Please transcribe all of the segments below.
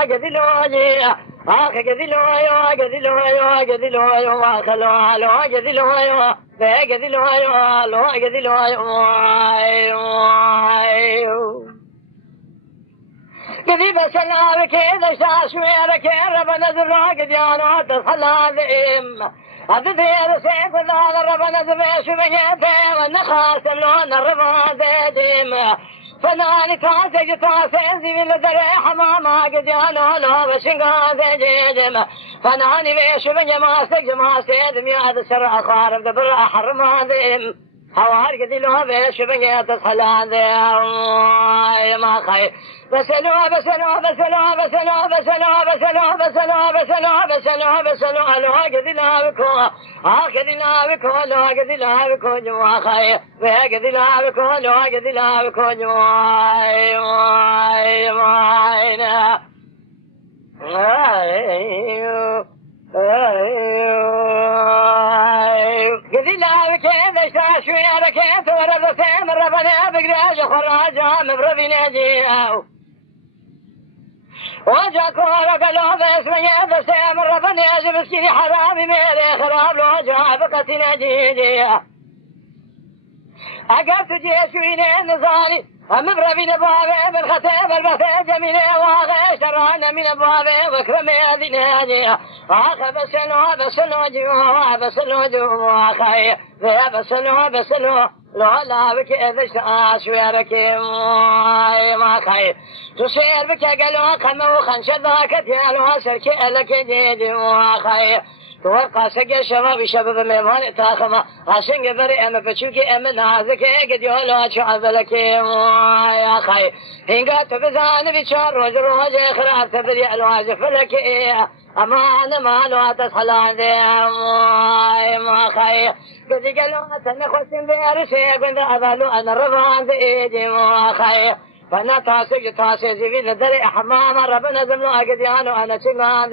جدلوني آخ جدلوني جدلوني جدلوني ما خلوا لو جدلوني لا جدلوني لو جدلوني كذي بس أنا كذا شاشوير كرب نزرع قديانو تصحلا ذيم هذا ذير سيف ذا رب نزرع شو بيته ونخاس لون الربا ذيم فناني تاسج تاسي من الدري حماما قديانو لو بشنقا ذيم فناني بيشو بنجما سيدم يا هذا سر أخارب دبر أحرما ذيم هوار قدي لو بيشو بنجا تصحلا ذيم ما خير بسلوها بسلوها بسلوها بسلوها بسلوها بسلوها بسلوها بسلوها بسلوها بسلوها لو قد لا بكو قد لا بكو لو قد لا بكو جوا خير قد لا بكو لو قد لا بكو جوا واينا قد لا بكيف شاشوي انا كيف ورد سيم ربنا بقراج خراجه مبربنا جياو وجاك ورق لو بس من يدسي من ربني أجب سكيني حرامي ميري خراب لو جابك تنجيجي أقفت جيسويني نظالي مبربي نبابي من ختيب البثي جميلي واغي شرانا من بابي وكرمي ذنياجي آخ بسلو جوا بسلو جوا خي بسلو لو لا بك إذا شاش ويركي ما خير تسير بك قالوا خمو خنش ذاك تيالو سركي لك جيجي ما خير توقع سجى شباب ميمان تاخما عشان قبري أما بتشوكي أما نازك قد يولو شعب لك يا خير هنگا تبزان بيشار روج خراب تبري الواج فلك أما أنا ما لو تصحلان دي ما خير قد قالوا تنخسن بأرشي قد أظلوا أنا رفان دي ما خير فانا تاسي زيفي لدري حمام ربنا زملو اقديانو انا شغان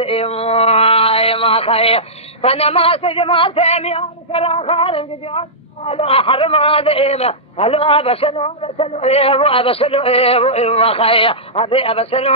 ما خير فانا ما سجما سامي انا سرا خالد جديان لو حرم هذا هلو ابسلو ابو ما خير ابي ابسلو